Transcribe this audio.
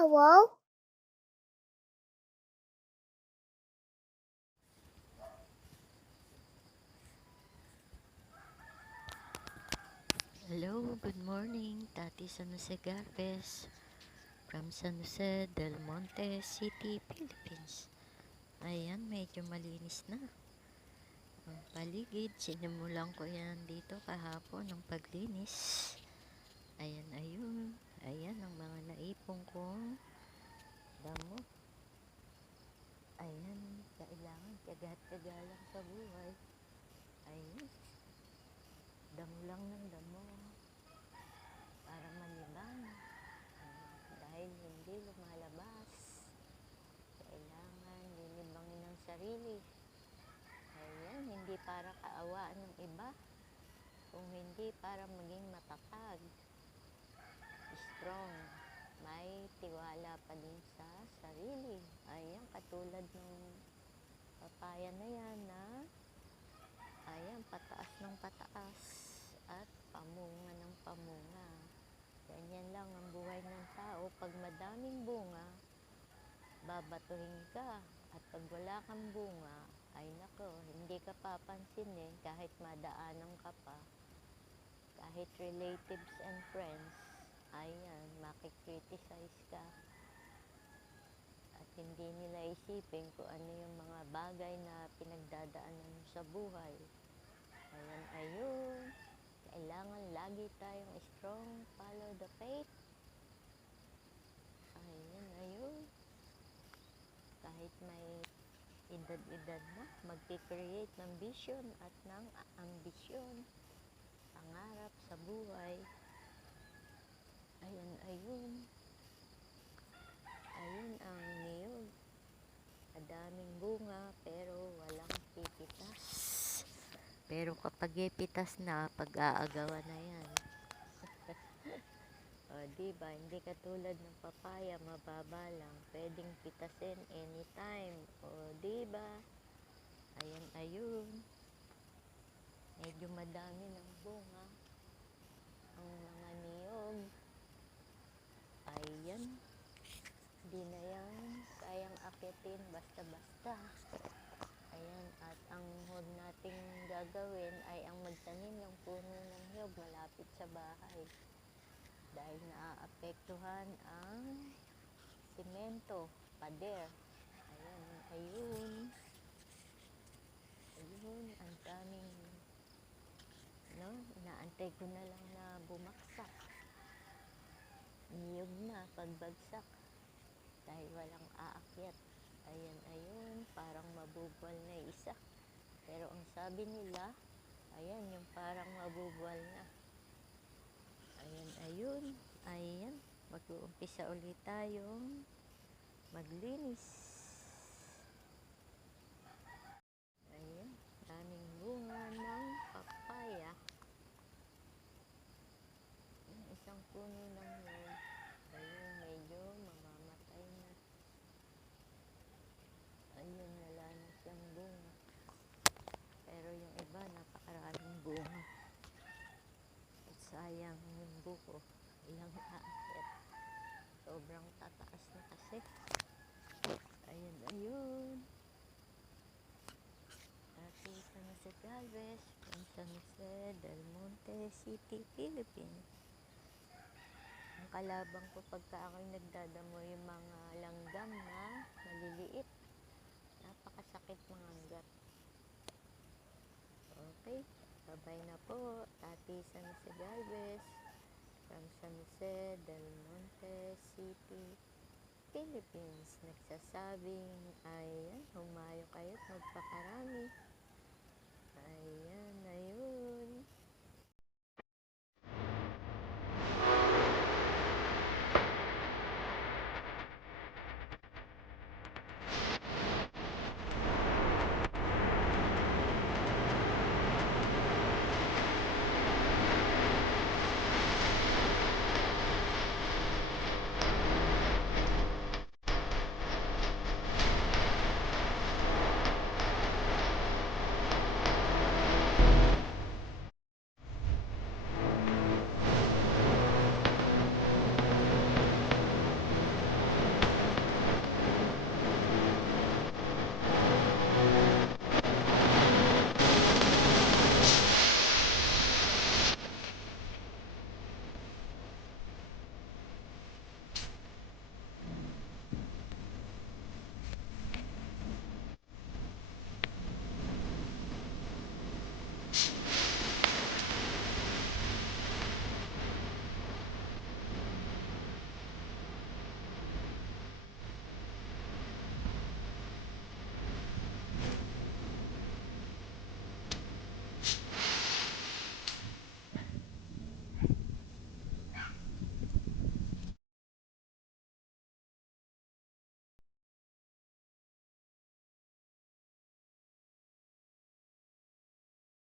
Hello? Hello, good morning. Tati San Jose Garbes from San Jose del Monte City, Philippines. Ayan, medyo malinis na ang paligid. Sinimulan ko yan dito kahapon ng paglinis. Ayan, ayun. Ayan ang mga naipong kong damo. Ayan, kailangan tiyaga-tiyaga lang sa buhay. Ayun, damo lang ng damo para malibang. Dahil hindi lumalabas, kailangan linibangin ang sarili. Ayan, hindi para kaawaan ng iba, kung hindi para maging matatag, strong, may tiwala pa din sa sarili. Ayan, katulad ng papaya na yan na, ayan, pataas ng pataas at pamunga ng pamunga. Ganyan lang ang buhay ng tao. Pag madaming bunga, babatuhin ka. At pag wala kang bunga, ay nako, hindi ka papansinin kahit madaanan ka pa. Kahit relatives and friends, ayan, makikriticize ka. At hindi nila isipin kung ano yung mga bagay na pinagdadaanan mo sa buhay. Ayan, ayun. Kailangan lagi tayong strong, follow the faith. Ayan, ayun. Kahit may edad-edad na, magkikreate ng vision at ng ambisyon, pangarap sa buhay. Ayan, ayun. Ayun ang niyog. Madaming bunga pero walang pipitas. Pero kapag ipitas na, pag-aagawan na yan. O, diba? Hindi katulad ng papaya, mababa lang. Pwedeng pitasin anytime. O, diba? Ayan, ayun. Medyo madami ng bunga ang mga niyog. Ayan. Hindi na yan kayang akitin basta-basta. Ayan, at ang huwag nating gagawin ay ang magtanim ng puno ng niyog malapit sa bahay. Dahil naaapektuhan ang simento, pader. Ayan, ayun. Ayun, ang daming, no? Inaantay ko na lang na bumaksak. Niyog na pagbagsak. Dahil walang aakyat. Ayan, ayun, parang mabubuwal na isa. Pero ang sabi nila, ayan, yung parang mabubuwal na. Ayan, ayun, ayan, mag-uumpisa ulit tayong maglinis. Ayan, daming bunga ng papaya. Yung isang puno ng niyog, ayun, medyo mamamatay na. Ayun, wala na siyang bunga. Pero yung iba, napakaraming bunga. At sayang yung buko, ilang aakyat. Sobrang tataas na kasi. Ayan, ayun. Tati San Jose Galvez from San Jose del Monte City, Philippines. Ang kalabang ko pagka ako'y nagdadamo yung mga langgam na maliliit. Napakasakit manganggat. Okay, bye-bye na po. Tati San Jose Galvez from San Jose del Monte City, Philippines. Nagsasabing, ayan, humayo kayo at magpakarami. Ayan, ayun.